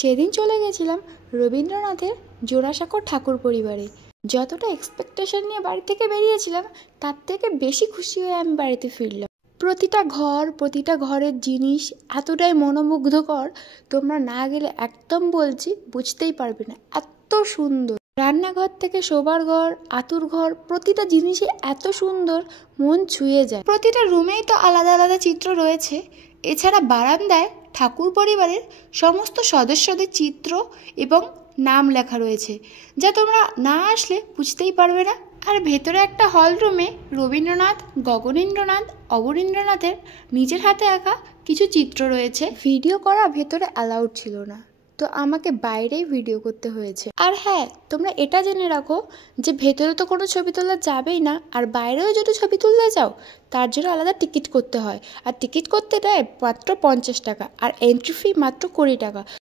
সেদিন চলে গেছিলাম রবীন্দ্রনাথের জোড়াসাঁকোর ঠাকুর পরিবারে। যতটা এক্সপেকটেশন নিয়ে বাড়ি থেকে বেরিয়েছিলাম তার থেকে বেশি খুশি হয়ে আমি বাড়িতে ফিরলাম। প্রতিটা ঘরের জিনিস এতটাই মনোমুগ্ধকর, তোমরা না গেলে একদম বলছি বুঝতেই পারবে না, এত সুন্দর। রান্নাঘর থেকে শোবার ঘর, আতুর ঘর, প্রতিটা জিনিসই এত সুন্দর, মন ছুঁয়ে যায়। প্রতিটা রুমেই তো আলাদা আলাদা চিত্র রয়েছে। এছাড়া বারান্দায় ঠাকুর পরিবারের সমস্ত সদস্যদের চিত্র এবং নাম লেখা রয়েছে, যা তোমরা না আসলে বুঝতেই পারবে না। আর ভেতরে একটা হল রুমে রবীন্দ্রনাথ, গগনেন্দ্রনাথ, অবনীন্দ্রনাথের নিজের হাতে আঁকা কিছু চিত্র রয়েছে। ভিডিও করা ভেতরে অ্যালাউড ছিল না, তো আমাকে বাইরেই ভিডিও করতে হয়েছে। আর হ্যাঁ, তোমরা এটা জেনে রাখো যে ভেতরে তো কোনো ছবি তোলা যাবেই না, আর বাইরেও যদি ছবি তুলতে যাও তার জন্য আলাদা টিকিট করতে হয়। আর টিকিট করতে দেয় মাত্র 50 টাকা, আর এন্ট্রি ফি মাত্র 20 টাকা।